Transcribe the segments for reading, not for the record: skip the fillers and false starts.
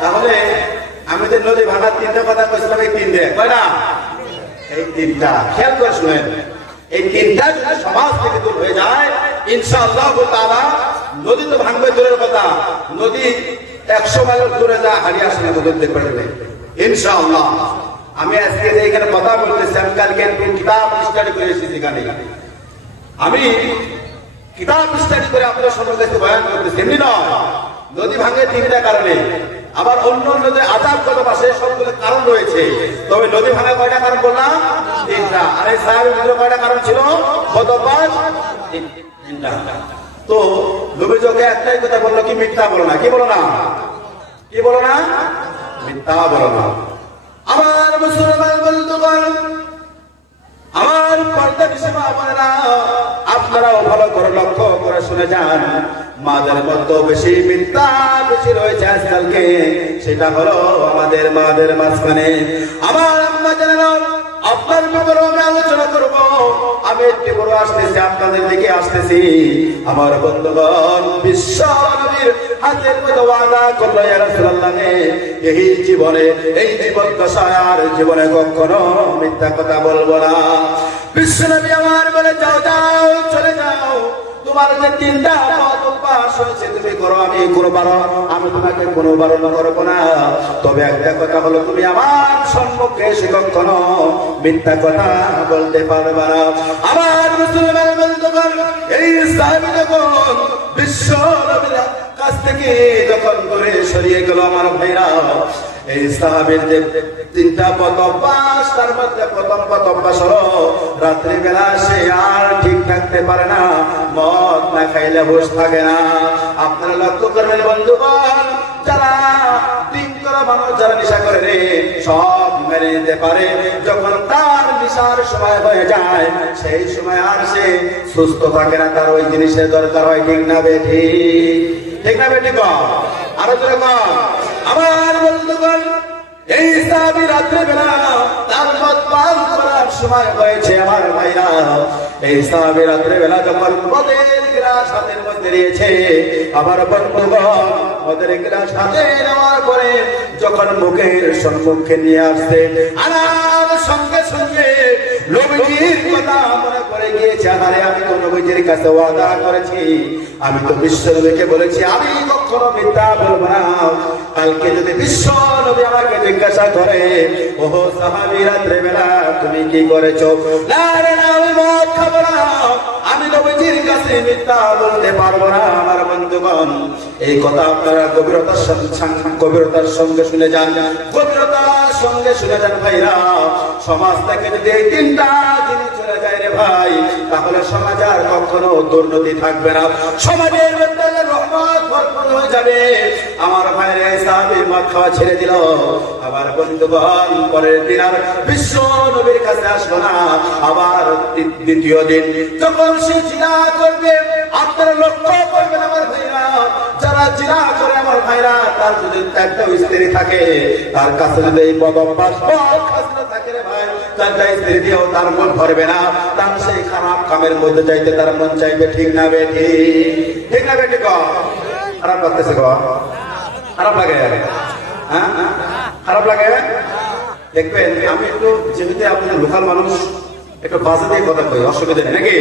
তাহলে আমি যে নদী ভাঙার তিনটা কথা কইছিলাম, এই তিনটে কয় না, এই তিনটা খেয়াল করে শুনেন। এই তিনটা যদি সমাজ থেকে দূর হয়ে যায়, ইনশাআল্লাহ তাআলা নদী তো ভাঙবে দূরের কথা, নদী 100 মাইল দূরে যা হারিয়ে আসে না নদী দেখবে ইনশাআল্লাহ। আমি আজকে যে এখানে কথা বলতেছি, আমি কালকে কিতাব স্টাডি করে এসেছি। এখানে আমি কিতাব স্টাডি করে আপনাদের সম্পর্কে বয়ান করতেছি, এমনি নয়। নদী ভাঙে তিনটা কারণে, আবার অন্য অন্য যে আযাব কত পাশে সবগুলো কারণ রয়েছে। তবে নদী ভাঙা কয়টা কারণ বললাম? তিনটা। আর এই সাহাবীর ভিতরে কয়টা কারণ ছিল? কত? 5? তিনটা। তো নবী যোগে একটাই কথা বললো, কি মিথ্যা বলো না। কি বলো না? কি বলো না? মিথ্যা বলো না। আমার মুসলমান বন্ধুগণ, আমার পর্দা বিশ্বমা আপনারা, আপনারাও ভালো করে লক্ষ্য করে শুনে যান। মাদের মধ্যে বেশি মিথ্যা বেশি রয়েছে আজকালকে, সেটা হলো আমাদের মাদের মাঝখানে। আমার আম্মা জানেন, আপনার ব্যাপারে আমি আলোচনা করব। আমি একটু বড় আসতেছি, আপনাদের দিকে আসতেছি। আমার বন্ধুগণ, বিশ্ব নবীর হাতের মধ্যে ওয়াদা করলো, ইয়া রাসূলুল্লাহ, এই জীবনে, এই জীবন দশায় আর জীবনে কখনো মিথ্যা কথা বলবো না। বিশ্ব নবী আমার বলে, যাও যাও, চলে যাও, তোমার যে তিনটা পথ অভ্যাস হয়েছে তুমি করো, আমি করবো, আমি তোমাকে কোনো বারণ করবো না। তবে একটা কথা হলো, তুমি আমার সম্মুখে এসে কখনো মিথ্যা কথা বলতে পারবে না। আমার মুসলমান বন্ধুগণ, এই সাহাবী যখন বিশ্ব নবীর কাছ থেকে যখন দূরে সরিয়ে গেল, আমার ভাইরা, এই সাহাবীর যে তিনটা পথ অভ্যাস, তার মধ্যে প্রথম পথ অভ্যাস হলো রাত্রিবেলা সে আর ঠিক থাকতে পারে না, মদ না খাইলে হুঁশ থাকে না। আপনারা লক্ষ্য করবেন বন্ধুগণ, যারা ড্রিঙ্ক করা মানুষ, যারা নেশা করে রে, সব মেনে নিতে পারে। যখন তার নেশার সময় হয়ে যায়, সেই সময় আর সে সুস্থ থাকে না, তার ওই জিনিসের দরকার হয়। ঠিক না বেঠি? ঠিক না বেঠি? আরো জোরে কর। আমার বন্ধুগণ, এই সাহাবী রাত্রে বেলা তার মদ পান করার সময় হয়েছে। আমার ভাইরা, এই সাহাবী রাত্রে বেলা যখন মদের গ্লাস হাতের মধ্যে নিয়েছে, আমার বন্ধুগণ, মদের গ্লাস হাতে নেওয়ার পরে যখন মুখের সম্মুখে নিয়ে আসছে, আনার সঙ্গে সঙ্গে নবীজির কথা মনে পড়ে গিয়েছে। আরে আমি তো নবীজির কাছে ওয়াদা করেছি, আমি তো বিশ্ব নবীকে বলেছি আমি কখনো মিথ্যা বলবো না। কালকে যদি বিশ্ব নবী আমাকে জিজ্ঞাসা করে, ওহো সাহাবী রাত্রে বেলা তুমি কি করেছো? না রে না, আমি মদ খাবো না, আমি নবীজির কাছে মিথ্যা বলতে পারবো না। আমার বন্ধুগণ, এই কথা আপনারা গভীরতার সঙ্গে শুনে যান, গভীরতার সঙ্গে শুনে যান ভাইরা। সমাজ থেকে যদি এই তিনটা জিনিস চলে যায় রে ভাই, তাহলে সমাজে আর কখনো দুর্নীতি থাকবে না, সমাজের মধ্যে রহমত ভরপুর হয়ে যাবে। আমার ভাইরা সাহাবীর মদ খাওয়া ছেড়ে দিল। আমার বন্ধুগণ, পরের দিন আর বিশ্ব নবীর কাছে আসলো না। আবার দ্বিতীয় দিন যখন সে জিনা করবে, আপনারা লক্ষ্য করবেন আমার ভাইরা, যারা জিনা করে আমার ভাইরা, তার যদি একটা স্ত্রী থাকে, তার কাছে যদি এই বদ অভ্যাস থাকে রে ভাই, চারটা স্ত্রী দিয়েও তার মন ভরবে না, তার সেই খারাপ কামের মধ্যে যাইতে তার মন চাইবে। ঠিক না বেঠি? ঠিক না বেঠি? খারাপ লাগতেছে? খারাপ লাগে? হ্যাঁ, খারাপ লাগে। দেখবেন, আমি একটু যেহেতু আপনাদের লোকাল মানুষ, একটু বাজে দিয়ে কথা কই, অসুবিধা নেই নাকি?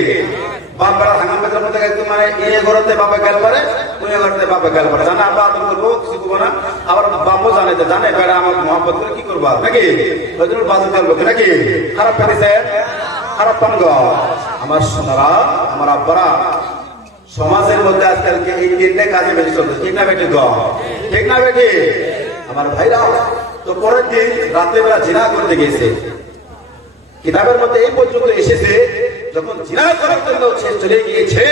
বাপরা হাঙ্গাম বেকার মধ্যে একদম মানে এ ঘরতে বাপে গেল পারে, ওই ঘরতে বাপে গেল পারে, জানা আবার আদর করবো, কিছু করবো না। আবার বাপও জানে, জানে বেড়া আমার মহব্বত করে কি করবো নাকি? ওই জন্য বাজে করবো নাকি? খারাপ পেয়েছে? খারাপ পান গো আমার সোনারা, আমার আব্বারা। সমাজের মধ্যে আজকালকে এই তিনটে কাজে বেশি চলছে। ঠিক না বেটি? ঠিক না বেটি? আমার ভাইরা, তো পরের দিন রাতের বেলা জিনা করতে গেছে। কিতাবের মধ্যে এই পর্যন্ত এসেছে, যখন জিনা করার জন্য সে চলে গিয়েছে,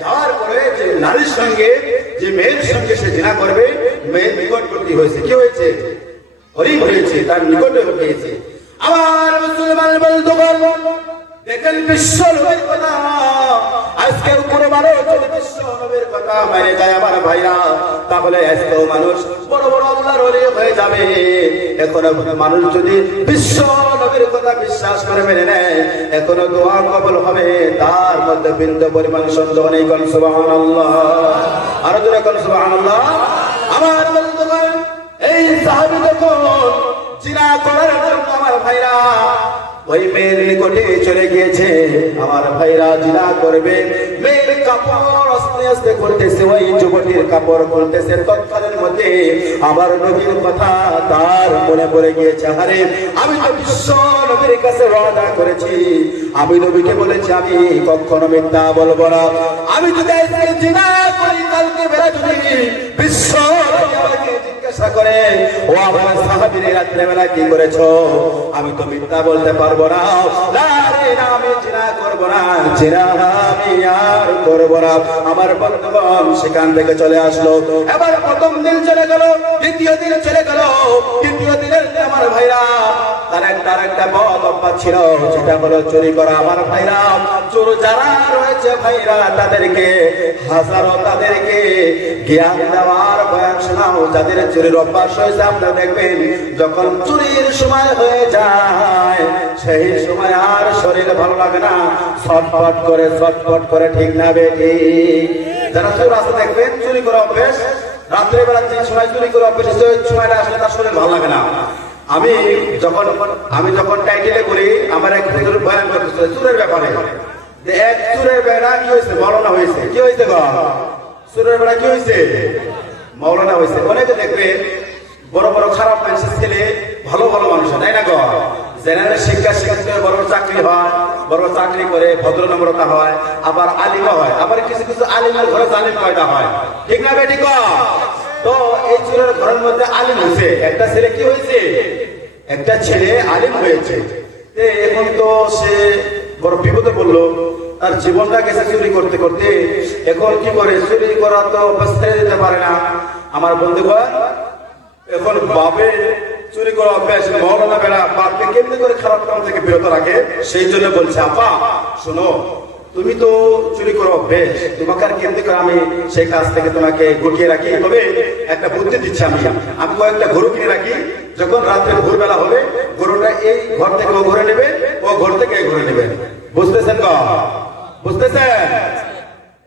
যাওয়ার পরে যে নারীর সঙ্গে, যে মেয়ের সঙ্গে সে জিনা করবে, মেয়ের নিকটবর্তী হয়েছে। কি হয়েছে? গরীব হয়েছে, তার নিকটে হয়েছে। আমার মুসলমান বন্ধুগণ, দেখেন বিশ্ব নবীর কথা আজকের উপরে বারো চলে, বিশ্ব নবীর কথা মেনে যায় আমার ভাইরা, তাহলে আজকেও মানুষ বড় বড় আল্লাহর ওলি হয়ে যাবে। এখনো মানুষ যদি বিশ্ব নবীর কথা বিশ্বাস করে মেনে নেয়, এখনো দোয়া কবুল হবে, তার মধ্যে বিন্দু পরিমাণ সন্দেহ নেই। কোন সুবহানাল্লাহ, আরো জোরে কোন সুবহানাল্লাহ। আমার বন্ধুগণ, এই যখন জিনা করার জন্য আমার ভাইরা ওই মেয়ের নিকটে চলে গিয়েছে, আমার ভাইরা জিনা করবে, মেয়ের কাপড় আস্তে আস্তে করতেছে, ওই যুবতীর কাপড় করতেছে। তৎকালের মধ্যে আমার নবীর কথা তার মনে পড়ে গিয়েছে, আরে আমি তো বিশ্ব নবীর কাছে ওয়াদা করেছি, আমি নবীকে বলেছি আমি কখনো মিথ্যা বলবো না, আমি যদি আজকে জিনা করি কালকে বেলা যদি বিশ্ব জিজ্ঞাসা করে ও আমার সাহাবীরা রাত্রে বেলা কি করেছো, আমি তো মিথ্যা বলতে পারবো না, আমি জিনা করবো না, জিনা আমি আর করবো না। আমার বন্ধুগণ সেখান থেকে চলে আসলো। এবার প্রথম দিন চলে গেল, দ্বিতীয় দিন চলে গেল, তৃতীয় দিনের আমার ভাইরা তার একটা বদ অভ্যাস ছিল, সেটা হলো চুরি করা। আমার ভাইরা চোর যারা রয়েছে ভাইরা তাদেরকে হাজারো তাদেরকে জ্ঞান দেওয়ার বয়ান শোনাও, যাদের চুরির অভ্যাস হয়েছে আপনারা দেখবেন যখন চুরির সময় হয়ে যায় সেই সময় আর শরীর ভালো লাগে না, ছটফট করে, ঠিক না বেটি? যারা চোর আছে দেখবেন চুরি করা অভ্যেস, রাত্রেবেলা যে সময় চুরি করা অভ্যেস ওই সময়টা আসলে তার শরীর ভালো লাগে না। আমি যখন টাইটেলে করি আমার এক হুজুর বয়ান করতেছে চুরের ব্যাপারে, এক চুরের বেড়া কি হয়েছে, মৌলানা হয়েছে। কি হয়েছে গো? চুরের বেড়া কি হয়েছে? মৌলানা হয়েছে। অনেকে দেখবে বড় বড় খারাপ মানুষের ছেলে ভালো ভালো মানুষ, তাই না গো? জেনারেল শিক্ষা শিক্ষিত বড় চাকরি হয়, বড় চাকরি করে ভদ্র নম্রতা হয়, আবার আলিমও হয়, আবার কিছু কিছু আলিমের ঘরে জালিম পয়দা হয়, ঠিক না বেটি গো? তো এই চুরের ঘরের মধ্যে আলিম হয়েছে, একটা ছেলে কি হয়েছে? একটা ছেলে আলিম হয়েছে। এখন তো সে বড় বিপদে পড়লো, তার জীবনটা গেছে চুরি করতে করতে। এখন কি করে? চুরি করা তো ছেড়ে দিতে পারে না। আমার বন্ধুগণ এখন বাবে চুরি করা অভ্যাস, মৌলানা বেড়া বাপকে কেমনি করে খারাপ কাম থেকে বিরত রাখে, সেই জন্য বলছে আপা শোনো, তুমি তো চুরি করো অভ্যেস, তোমাকে আর কেমনি করে আমি সেই কাজ থেকে তোমাকে গুটিয়ে রাখি। তবে একটা বুদ্ধি দিচ্ছি, আমি কয়েকটা গরু কিনে রাখি, যখন রাত্রে ভোরবেলা হবে গরুটা এই ঘর থেকে ও ঘরে নেবে, ও ঘর থেকে এই ঘরে নেবে। বুঝতেছেন গো? বুঝতেছেন?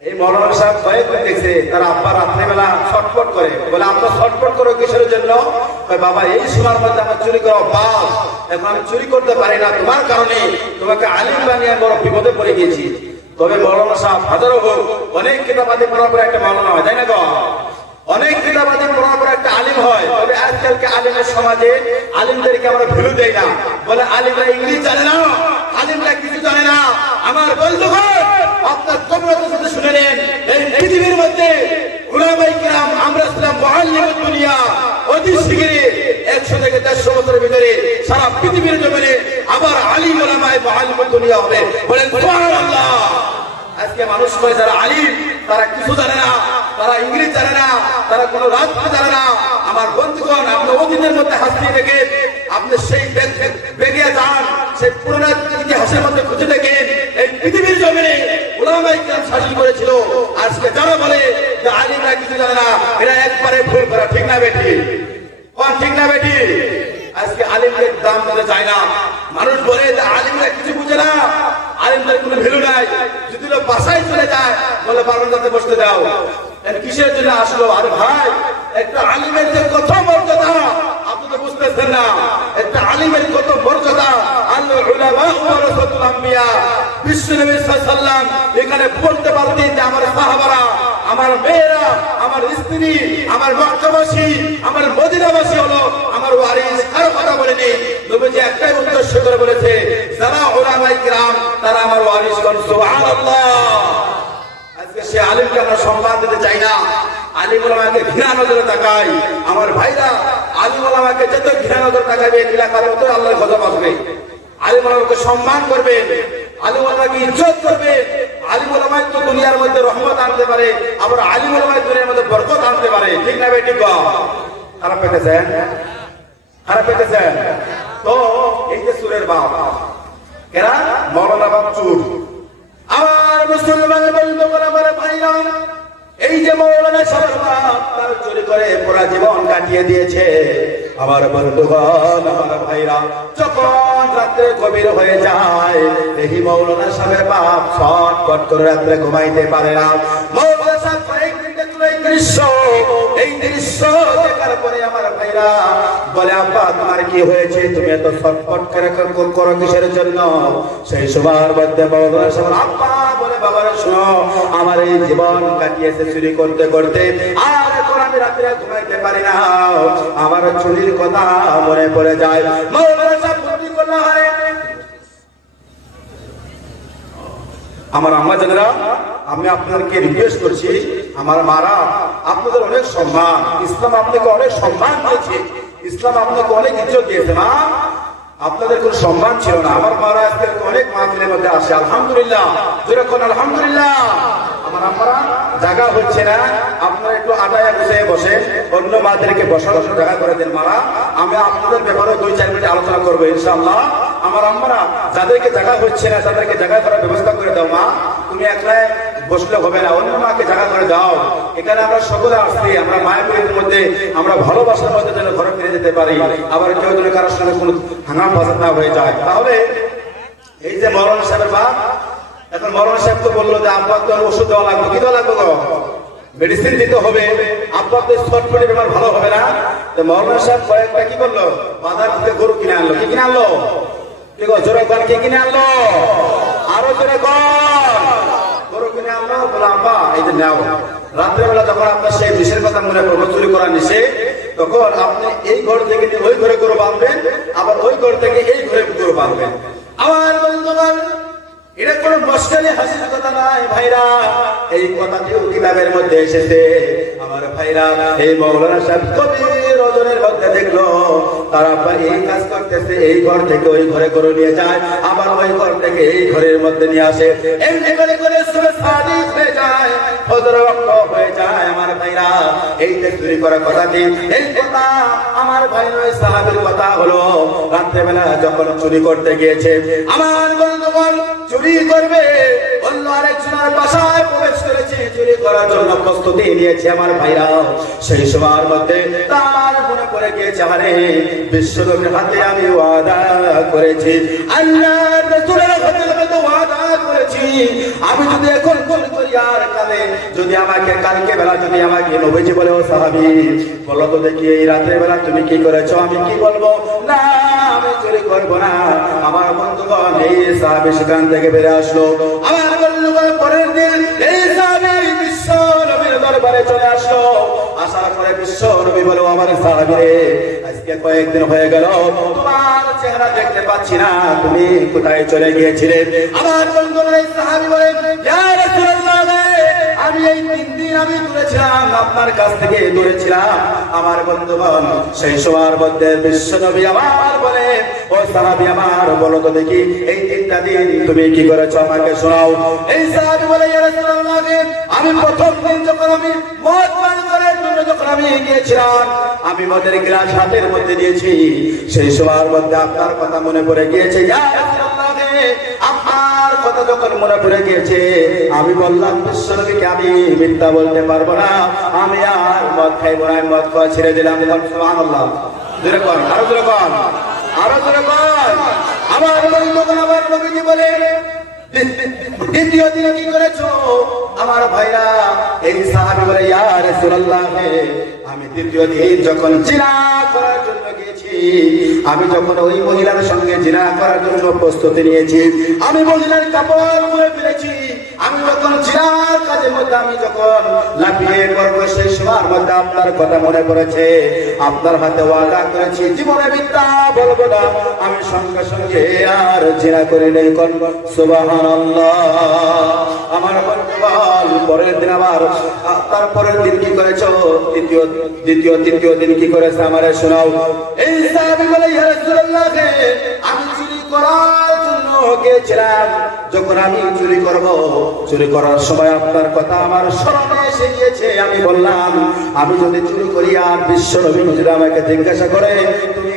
এই মৌলানা সাহেব কয়েকদিন দেখছে তার আব্বা রাত্রেবেলা ছটফট করে, বলে আপনার ছটফট করো কিসের জন্য? বাবা এই সময়ের মধ্যে আমার চুরি করা অভ্যাস, এখন আমি চুরি করতে পারি না, তোমার কারণে তোমাকে আলিম বানিয়ে বড় বিপদে পড়ে গিয়েছি। তবে মৌলানা সাহেব হাজারো হোক, অনেক কিতাবাদি পড়ার পরে একটা মৌলানা হয়, তাই না গো? অনেক কিতাবাদি পড়ার পরে একটা আলিম হয়। তবে আজকালকে আলিমের সমাজে আলিমদেরকে আমরা ভ্যালু দেই না, বলে আলিমরা ইংলিশ জানে না, আলিমরা কিছু জানে না। আমার বন্ধুগণ আপনার কবরতের সাথে শুনে নেন, এই পৃথিবীর মধ্যে উলামায়ে কিরাম আমরা ছিলাম মুআল্লিমুদ দুনিয়া, অতি শিগগিরই 100 থেকে 150 বছরের ভিতরে সারা পৃথিবীর জমিনে আবার আলিম উলামায়ে মুআল্লিমুদ দুনিয়া হবে। বলেন সুবহানাল্লাহ। আজকে মানুষ কয় যারা আলিম তারা কিছু জানে না, তারা ইংলিশ জানে না, তারা কোন রাজনীতি জানে না। আমার বন্ধুগণ আপনি অতীতের মধ্যে হাসিয়ে দেখেন, আপনি সেই বেগে যান, সেই পুরোনো ইতিহাসের মধ্যে খুঁজে দেখেন, এই পৃথিবীর জমিনে উলামায়ে কিরাম শাসন করেছিল। আজকে যারা বলে যে আলিমরা কিছু জানে না, এরা একবারে ভুল করা, ঠিক না বেটি? ঠিক না বেটি? আজকে আলিমদের দাম দিতে চায় না। মানুষ বলে যে আলিমরা কিছু বুঝে না, আলিমদের কোনো ভ্যালু নাই। যদি বাসায় চলে যায় বলে বারান্দাতে বসতে দাও, কিসের জন্য আসলো? আরে ভাই, একটা আলিমের যে কত মর্যাদা আপনি তো বুঝতেছেন না। একটা আলিমের কত মর্যাদা। আল্লাহ উলামা ওয়ারাসাতুল আম্বিয়া, বিশ্ব নবী সাল্লাল্লাহু আলাইহি ওয়াসাল্লাম এখানে বলতে পারতেন যে আমার সাহাবারা, আমার মেয়েরা, আমার স্ত্রী, আমার মক্কাবাসী, আমার মদিনাবাসী হলো আমার ওয়ারিস। কারো কথা বলেনি, নবীজি একটাই উদ্দেশ্য করে বলেছে, যারা উলামায়ে কিরাম তারা আমার ওয়ারিস। সুবহানাল্লাহ। আজকে সে আলিমকে আমরা সম্মান দিতে চাই না, আলিম ওলামাকে ঘৃণা নজরে তাকাই। আমার ভাইরা আলিম ওলামাকে যত ঘৃণা নজরে তাকাবে এলাকার মতো আল্লাহর গজব আসবে। আলিম ওলামাকে সম্মান করবেন, আলিম ওলামাকে ইজ্জত করবেন। আলিম ওলামা তো দুনিয়ার মধ্যে রহমত আনতে পারে, আবার আলিম ওলামা দুনিয়ার মধ্যে বরকত আনতে পারে, ঠিক না বেটি? খারাপ পেতেছেন? খারাপ পেতেছেন? তো এই যে চুরের বাপ, এরা মৌলানা বাপ চুর। আমার মুসলমানের বন্ধুগণ, আমার ভাইরা, এই যে মৌলানা সাহেব তার চুরি করে পুরা জীবন কাটিয়ে দিয়েছে। আমার বন্ধুগণ, আমার ভাইরা, যখন রাত্রে গভীর হয়ে যায় এই মৌলানা সাহেবের বাপ ছটফট করে রাত্রে ঘুমাইতে পারে না। মৌলানা সাহেব এই দৃশ্য দেখার পরে আমার ভাইরা বলে আব্বা তোমার কি হয়েছে, তুমি এত ছটফট করো কিসের জন্য? সেই সময়ের মধ্যে আব্বা বলে বাবারা শোনো, আমার এই জীবন কাটিয়েছে চুরি করতে করতে, আর এখন আমি রাত্রে ঘুমাইতে পারি না, আমার চুরির কথা মনে পড়ে যায়। আমার আম্মা জানেরা, আমি আপনাদেরকে রিকোয়েস্ট করছি, আমার মারা আপনাদের অনেক সম্মান, ইসলাম আপনাকে অনেক সম্মান দিয়েছে, ইসলাম আপনাকে অনেক ইজ্জত দিয়েছে। মা আপনাদের কোন সম্মান ছিল না, আমার মারা আজকে অনেক মাহফিলের মধ্যে আসে, আলহামদুলিল্লাহ, যেরকম আলহামদুলিল্লাহ। আমার আম্মারা জায়গা হচ্ছে না, আপনারা একটু আটায় বসে বসে অন্য মাদেরকে বসার জায়গা করে দেন। মারা আমি আপনাদের ব্যাপারে 2-4 মিনিট আলোচনা করবো ইনশাআল্লাহ। আমার আম্মারা যাদেরকে জায়গা হচ্ছে না তাদেরকে জায়গা করার ব্যবস্থা করে দাও। মা তুমি একলাই বসলে হবে না, অন্য মাকে জায়গা করে দাও। এখানে আমরা সকলে আসছি, আমরা মায়ের মধ্যে আমরা ভালোবাসার মধ্যে যেন ঘরে ফিরে যেতে পারি, আবার কেউ যেন কারোর সঙ্গে কোনো হাঙ্গাম ফাসাদ না হয়ে যায়। তাহলে এই যে মৌলানা সাহেবের বাপ, এখন মৌলানা সাহেব তো বললো যে আব্বা তো ওষুধ দেওয়া লাগবে, কি দেওয়া লাগবে গো? মেডিসিন দিতে হবে, আব্বা তো ছটফটে ব্যাপার ভালো হবে না। তো মৌলানা সাহেব কয়েকটা কি করলো, বাজার থেকে গরু কিনে আনলো। কি কিনে আনলো? কি গো জোরে কর, কি কিনে আনলো? আরো জোরে কর। গরু কিনে আনলো, বলে আব্বা এই যে নাও, রাত্রেবেলা যখন আপনার সেই বিষের কথা মনে করবো, চুরি করা নিষে, তখন আপনি এই ঘর থেকে ওই ঘরে গরু বাঁধবেন, আবার ওই ঘর থেকে এই ঘরে গরু বাঁধবেন। আমার বন্ধুগণ, এটা কোন মস্কারি হাসির কথা নয় ভাইরা, এই কথাটিও কিতাবের মধ্যে এসেছে। আমার ভাইরা, এই মৌলানা সাহেব কবির রজনের মধ্যে দেখলো তারা এই কাজ করতেছে, এই ঘর থেকে ওই ঘরে গরু নিয়ে যায়, আবার ওই ঘর থেকে এই ঘরের মধ্যে নিয়ে আসে, এমনি করে করে সুরে সাদিক হয়ে যায়, ফজর ওয়াক্ত হয়ে যায়। আমার ভাইরা, এই যে চুরি করার কথা কি, এই কথা আমার ভাই নয়, সাহাবীর কথা হলো। রাত্রেবেলা যখন চুরি করতে গিয়েছে, আমার বন্ধুগণ চুরি করবে অন্য আরেকজনের বাসায় প্রবেশ করেছে, চুরি করার জন্য প্রস্তুতি নিয়েছে। আমার ভাইরা, সেই সময়ের মধ্যে তার মনে পড়ে গিয়েছে, আরে বিশ্বনবীর হাতে আমি ওয়াদা করেছি, আল্লাহর রাসূলের হাতে আমি ওয়াদা করেছি, আমি যদি এখন চুরি করি আর কালে যদি আমাকে কালকে বেলা যদি আমাকে নবীজি বলে, ও সাহাবী বলো তো দেখি এই রাতের বেলা তুমি কি করেছো? আমি কি বলবো? না আমি চুরি করবো না। আমার বন্ধুগণ, এই সাহাবী সেখান থেকে বেরিয়ে আসলো। আমার বন্ধুগণ, পরের দিন এই সাহাবী বিশ্ব নবীর দরবারে চলে আসলো। আসার পরে বিশ্ব নবী বলে, আমার সাহাবী রে, আজকে কয়েকদিন হয়ে গেল তোমার চেহারা দেখতে পাচ্ছি না, তুমি কোথায় চলে গিয়েছিলে? আমার বন্ধুগণ, এই সাহাবী বলে, ইয়া রাসূলুল্লাহ, আমি এই 3 দিন আমি দূরে ছিলাম, আপনার কাছ থেকে দূরে ছিলাম। আমার বন্ধুগণ, সেই সময়ের মধ্যে বিশ্ব নবী আমার বলে, ও সাহাবী আমার বলো তো দেখি এই 3টা দিন তুমি কি করেছো আমাকে শোনাও। এই সাহাবী বলে, ইয়া রাসূলুল্লাহ, আমি প্রথম দিন যখন আমি মদ পান করার জন্য যখন আমি গিয়েছিলাম, আমি মদের গ্লাস হাতের মধ্যে দিয়েছি, সেই সময়ের মধ্যে আপনার কথা মনে পড়ে গিয়েছে। ইয়া রাসূলুল্লাহ, আপনার কথা যখন মনে পড়ে গিয়েছে, আমি বললাম বিশ্বনবীকে আমি মিথ্যা বলতে পারবো না, আমি আর মদ খাইবো না, মদ খাওয়া ছেড়ে দিলাম। সুবহানাল্লাহ, জোরে কর, আরো জোরে কর, আরো জোরে কর। আমার বন্ধুগণ, আমার নবীজি বলে, দ্বিতীয় দিনে কি করেছো? আমার ভাইরা, এই সাহাবী বলে, ইয়া রাসূলুল্লাহ, আমি দ্বিতীয় দিন যখন জিনা করার জন্য গিয়েছি, আমি যখন ওই মহিলার সঙ্গে জিনা করার জন্য প্রস্তুতি নিয়েছি, আমি মহিলার কাপড় খুলে ফেলেছি, আমি যখন জিনার কাজের মধ্যে আমি যখন লাফিয়ে পড়বো, সেই সময়ের মধ্যে আপনার কথা মনে পড়েছে, আপনার হাতে ওয়াদা করেছি জীবনে মিথ্যা বলবো না, আমি সঙ্গে সঙ্গে আর জিনা করে নেই। সুবহানাল্লাহ। আমার বন্ধুগণ, পরের দিন আবার তারপরের দিন কি করেছো? দ্বিতীয় তৃতীয় দিন কি করেছে আমারে শোনাও। এই সাহাবী বলে, ইয়া রাসূলুল্লাহ, আমি চুরি করার জন্য গিয়েছিলাম, যখন আমি চুরি করব, চুরি করার সময় আপনার কথা আমার স্মরণে এসে গিয়েছে। আমি বললাম, আমি যদি চুরি করি আর বিশ্ব নবী যদি আমাকে জিজ্ঞাসা করে তুমি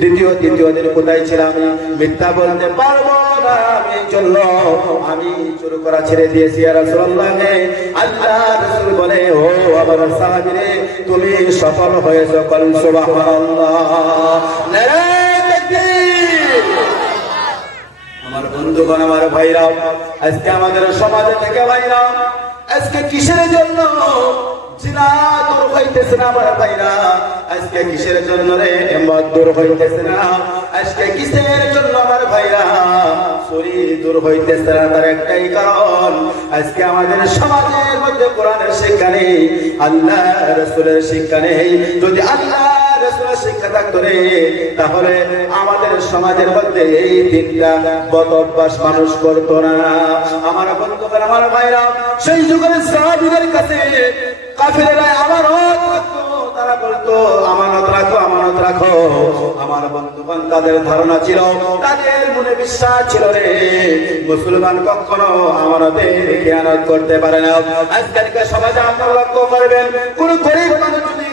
দ্বিতীয় তৃতীয় দিন কোথায় ছিলাম, মিথ্যা বলতে পারবো না, আমি জন্য আমি চুরি করা ছেড়ে দিয়েছি। ইয়া রাসূলুল্লাহ, আল্লাহর রাসূল বলে, ও আমার সাহাবী রে, তুমি সফল হয়েছো। বলুন সুবহানাল্লাহ, নারায়ে তাকবীর। আমার বন্ধুগণ, আমার ভাইরা, আজকে আমাদের সমাজে থেকে ভাইরা আজকে কিসের জন্য জিনা দূর হইতেছে না আমার ভাইরা? আজকে কিসের জন্য রে মদ দূর হইতেছে না? আজকে কিসের জন্য আমার ভাইরা চুরি দূর হইতেছে না? তার একটাই কারণ, আজকে আমাদের সমাজের মধ্যে কোরআনের শিক্ষা নেই, আল্লাহ রাসূলের শিক্ষা নেই। যদি আল্লাহ রাসূলের শিক্ষা থাকতো রে, তাহলে আমাদের সমাজের মধ্যে এই তিনটা বদ অভ্যাস মানুষ করতো না। আমার বন্ধুগণ, আমার ভাইরা, সেই যুগের সাহাবীদের কাছে কাফিরেরা আমানত রাখতো, তারা বলতো আমানত রাখো, আমানত রাখো। আমার বন্ধুগণ, তাদের ধারণা ছিল, তাদের মনে বিশ্বাস ছিল রে, মুসলমান কখনো আমানতের খেয়ানত করতে পারে না। আজকালকার সমাজে আপনারা লক্ষ্য করবেন, কোন গরিব মানুষ যদি,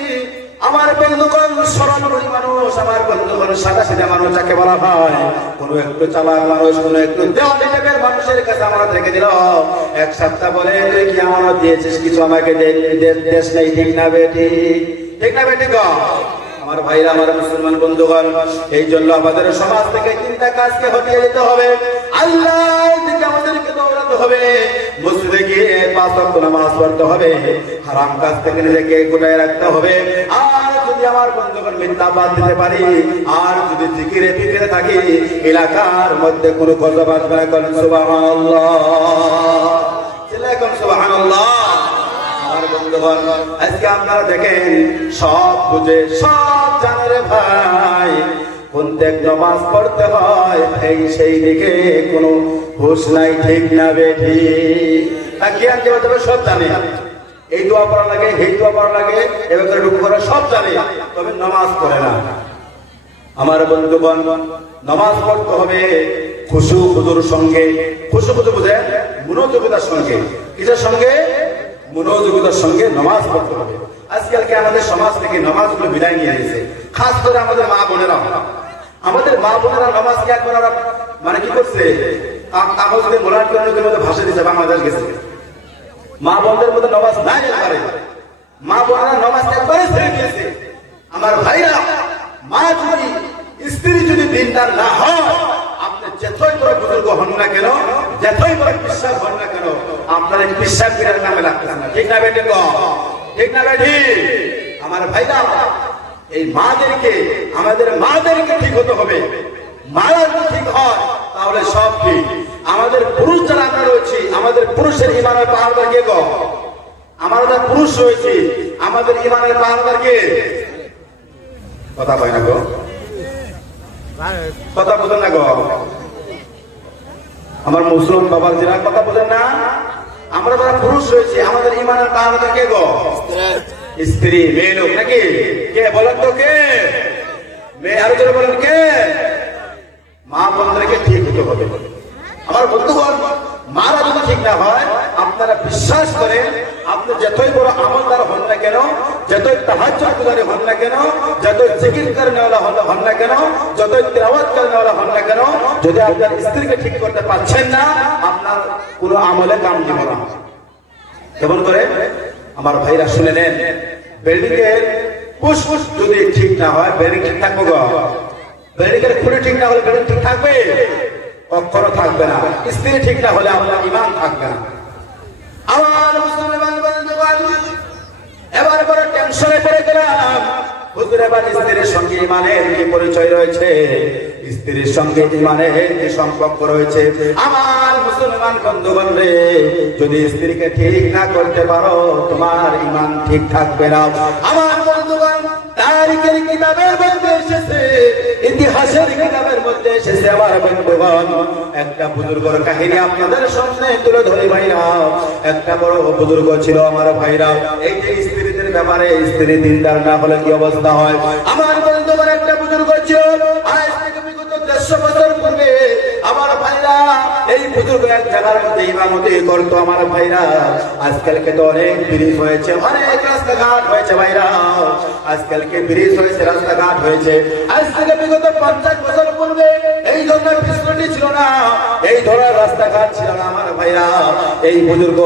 আমার বন্ধুগণ সরলমণি মানুষ, আমার বন্ধুগণ সাদা সিধা মানুষ যাকে বলা হয়, কোন একটু চালাক মানুষ, কোন একটু দেওয়ালি টাইপের মানুষের কাছে আমানত রেখে দিল, এক সপ্তাহ বলে তুই কি আমানত দিয়েছিস, কিছু আমাকে দেশ নেই, ঠিক না বেটি? ঠিক না বেটি গো? আমার ভাইরা, আমার মুসলমান বন্ধুগণ, এই জন্য আমাদের সমাজ থেকে তিনটা কাজকে হটিয়ে দিতে হবে। আল্লাহর দিকে আমাদেরকে দৌড়াতে হবে, মসজিদে গিয়ে 5 ওয়াক্ত নামাজ পড়তে হবে, হারাম কাজ থেকে নিজেকে গোটায় রাখতে হবে। আর যদি আমার বন্ধুগণ মিথ্যা বাদ দিতে পারি, আর যদি জিকিরে ফিকিরে থাকি, এলাকার মধ্যে কোনো গজব আসবে না। কোন সুবহানাল্লাহ, চিল্লায় কোন সুবহানাল্লাহ। আমার বন্ধুগণ, আজকে আপনারা দেখেন, সব বুঝে সব জানে রে ভাই, কোন দিক নামাজ পড়তে হয় সেই দিকে কোনো হুঁশ নাই, ঠিক না বেঠি? তাকিয়ে আনতে হবে, সব জানে, এই দোয়া পড়া লাগে, এই দোয়া পড়া লাগে, এবার করে রুকু করা সব জানে, তবে নামাজ পড়ে না। আমার বন্ধুগণ, নামাজ পড়তে হবে খুশু খুজুর সঙ্গে। খুশু খুজু বুঝে মনোযোগিতার সঙ্গে। কিসের সঙ্গে? মনোযোগিতার সঙ্গে নামাজ পড়তে হবে। আজকালকে আমাদের সমাজ থেকে নামাজগুলো বিদায় নিয়ে নিয়েছে, খাস করে আমাদের মা বোনেরা। আমাদের মা বোনেরা নামাজকে একবার মানে কি করছে, কাগজে মোলাট করে নদীর মধ্যে ভাসে দিচ্ছে, বাংলাদেশ গেছে। মা বোনদের মধ্যে নামাজ নাই একবারে, মা বোনেরা নামাজ একবারে ছেড়ে দিয়েছে। আমার ভাইরা, মা যদি, স্ত্রী যদি দিনদার না হয়, আপনি যতই বড় বুজুর্গ হন না কেন, যতই বড় বিশ্বাস হন না কেন, আপনার এই বিশ্বাস বিরাট নামে লাগতেছে না। ঠিক না বেটি গো? ঠিক না বেটি? আমার ভাইরা, এই মাদেরকে, আমাদের মাদেরকে ঠিক হতে হবে। মারা যদি ঠিক হয় তাহলে সব ঠিক। আমাদের পুরুষ যারা আমরা রয়েছি, আমাদের পুরুষের ইমানের পাহাড়দার কে গো? আমরা যারা পুরুষ রয়েছি, আমাদের ইমানের পাহাড়দার কে? কথা কয় না গো, কথা বোঝেন না গো? আমার মুসলিম বাবার যারা কথা বোঝেন না, আমরা যারা পুরুষ রয়েছি, আমাদের ইমানের পাহাড়দার কে গো? স্ত্রী, মেয়ে লোক নাকি? কে বলেন তো, কে? মেয়ে, আরো জোরে বলেন কে? মা বোনদেরকে ঠিক হতে হবে। আমার বন্ধুগণ, মারা যদি ঠিক না হয়, আপনারা বিশ্বাস করেন, আপনি যতই বড় আমলদার হন না কেন, যতই তাহাজ্জুদ গুজারি হন না কেন, যতই জিকির করনেওয়ালা হন না কেন, যতই তিলাওয়াত করনেওয়ালা হন না কেন, যদি আপনার স্ত্রীকে ঠিক করতে পারছেন না, আপনার কোনো আমলে কাম দিবে না। কেমন করে? আমার ভাইরা শুনে নেন, বিল্ডিং এর পুষ্প যদি ঠিক না হয়, বিল্ডিং ঠিক থাকবে গো? বিল্ডিং এর খুঁটি ঠিক না হলে বিল্ডিং ঠিক থাকবে? কখনো থাকবে না। স্ত্রী ঠিক না হলে আপনার ঈমান থাকবে না। আমার মুসলমান বন্ধুগণ, এবার বড় টেনশনে পড়ে গেলাম, হুজুর এবার স্ত্রীর সঙ্গে ঈমানের কি পরিচয় রয়েছে, স্ত্রীর সঙ্গে ঈমানের কি সম্পর্ক রয়েছে? আমার মুসলমান বন্ধুগণ রে, যদি স্ত্রীকে ঠিক না করতে পারো, তোমার ঈমান ঠিক থাকবে না। আমার বন্ধুগণ, তারিখের কিতাবের মধ্যে এসেছে, ইতিহাসের কিতাবের মধ্যে এসেছে, আমার বন্ধুগণ, একটা বুজুর্গের কাহিনী আপনাদের সামনে তুলে ধরে ভাইরা। একটা বড় বুজুর্গ ছিল আমার ভাইরা, এই যে স্ত্রীদের ব্যাপারে, স্ত্রী দিনদার না হলে কি অবস্থা হয়? আমার বন্ধুগণ, একটা বুজুর্গ ছিল, আজ থেকে বিগত 150 বছর পূর্বে আমার ভাইরা, এই বুজুর্গ এক জায়গার মধ্যে ইমামতি করতো। আমার ভাইরা, আজকালকে তো অনেক ব্রিজ হয়েছে, অনেক রাস্তাঘাট হয়েছে ভাইরা, আজকালকে ব্রিজ হয়েছে, রাস্তাঘাট হয়েছে। আজ থেকে বিগত 50 বছর পূর্বে এই ধরনের ফেসিলিটি ছিল না, এই ধরনের রাস্তাঘাট ছিল না। আমার ভাইরা, এই বুজুর্গ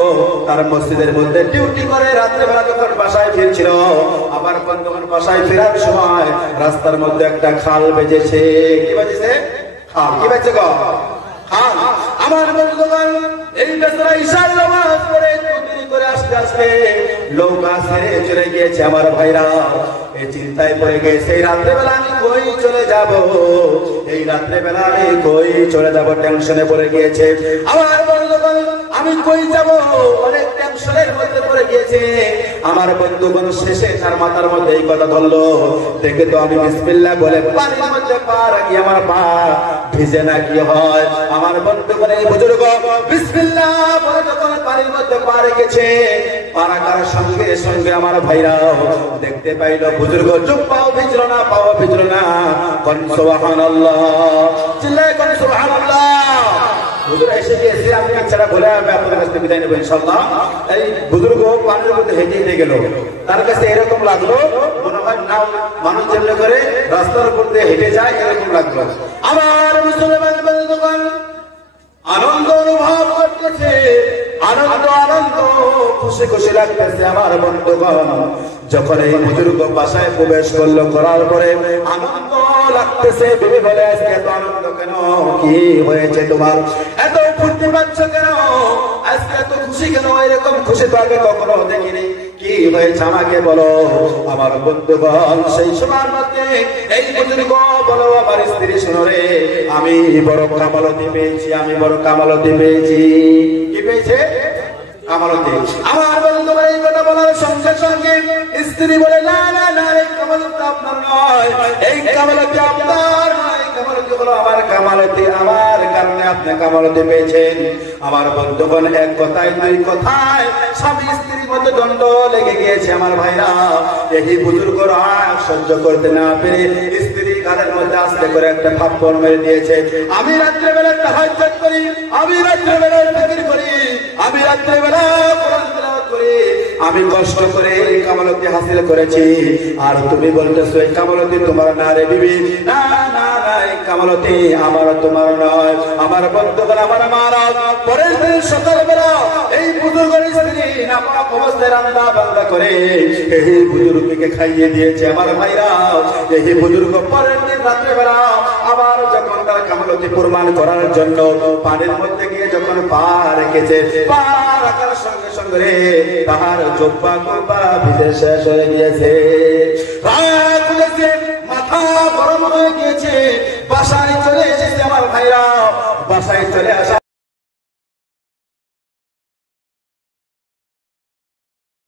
তার মসজিদের মধ্যে ডিউটি করে রাত্রেবেলা যখন বাসায় ফিরছিল, আবার বন্ধুগণ বাসায় ফেরার সময় রাস্তার মধ্যে একটা খাল বেজেছে। কি বেজেছে? খাল। কি বেজেছে গো? খাল। আমার বন্ধুগণ এই বেচারা ঈশার নামাজ পড়ে দেরি করে আস্তে আস্তে নৌকা ছেড়ে চলে গিয়েছে আমার ভাইরা এই চিন্তায় পড়ে গেছে এই রাত্রেবেলা আমি কই চলে যাব এই রাত্রেবেলা আমি কই চলে যাব টেনশনে পড়ে গিয়েছে আমার বন্ধুগণ আমি কই যাব অনেক টেনশনের মধ্যে পড়ে গিয়েছে আমার বন্ধুগণ শেষে তার মাথার মধ্যে এই কথা ধরলো দেখে তো আমি বিসমিল্লাহ বলে পানির মধ্যে পা রাখি আমার পা ভিজে না কি হয় আমার বন্ধুগণ এই বুজুর্গ বিসমিল্লাহ বলে যখন পানির মধ্যে পা রেখেছে পা রাখার সঙ্গে সঙ্গে আমার ভাইরা দেখতে পাইল বুজুর্গ চুপ পাও ভিজলো না পাও ভিজলো না কোন সুবহানাল্লাহ চিল্লায় কোন সুবহানাল্লাহ হুজুর এসে গিয়েছে আমি ইচ্ছাটা বলে আমি আপনাদের কাছ থেকে বিদায় নেব ইনশাআল্লাহ এই বুজুর্গ পানির মধ্যে হেঁটে হেঁটে গেল তার কাছে এরকম লাগলো মনে হয় না মানুষ যেমন করে রাস্তার উপর দিয়ে হেঁটে যায় এরকম লাগলো আমার মুসলমান বন্ধুগণ আনন্দ অনুভব করতেছে আনন্দ আনন্দ খুশি খুশি লাগতেছে আমার বন্ধুগণ যখন এই বুজুর্গ বাসায় প্রবেশ করলো করার পরে আনন্দ লাগতেছে বিবি বলে আজকে এত আনন্দ কেন কি হয়েছে তোমার এত ফুর্তি পাচ্ছ কেন আজকে এত খুশি কেন এরকম খুশি তো আগে কখনো দেখিনি কি হয়েছে আমাকে বলো আমার বন্ধুগণ সেই সময়ের মধ্যে এই বুজুর্গ বলো আমার স্ত্রী শোনো রে আমি বড় কামালতি পেয়েছি আমি বড় কামালতি পেয়েছি কি পেয়েছে কামালতি আমার বন্ধুগণ এই কথা বলার সঙ্গে সঙ্গে স্ত্রী বলে না না না এই কামালতি আপনার নয় এই কামালতি আপনার নয় কামালতি হলো আমার কামালতি আমার কারণে আপনি কামালতি পেয়েছেন আমার বন্ধুগণ এক কথায় দুই কথায় স্বামী স্ত্রীর মধ্যে দ্বন্দ্ব লেগে গিয়েছে আমার ভাইরা এই বুজুর্গ রাগ সহ্য করতে না পেরে স্ত্রী গালের মধ্যে আস্তে করে একটা থাপ্পড় মেরে দিয়েছে আমি রাত্রেবেলা তাহাজ্জুদ করি আমি রাত্রেবেলা জিকির করি আমি রাত্রেবেলা কোরআন তেলাওয়াত করি আমি কষ্ট করে এই কামালতি হাসিল করেছি আর তুমি বলতেছো এই কামালতি তোমার না রে বিবি না না না এই কামালতি আমার তোমার নয় আমার বন্ধুগণ আমার মারা পরের দিন সকালবেলা এই বুজুর্গের স্ত্রী নাপাক অবস্থায় রান্না বান্না করে এই বুজুর্গকে খাইয়ে দিয়েছে আমার ভাইরা এই বুজুর্গ পরের দিন রাত্রেবেলা আবার যখন তার কামালতি প্রমাণ করার জন্য পানির মধ্যে গিয়ে যখন পা রেখেছে পা রাখার সঙ্গে সঙ্গে তাহার জব্বা কোপা ভিজে শেষ হয়ে গিয়েছে রাগ উঠেছে মাথা গরম হয়ে গিয়েছে বাসায় চলে এসেছে আমার ভাইরা বাসায় চলে আসা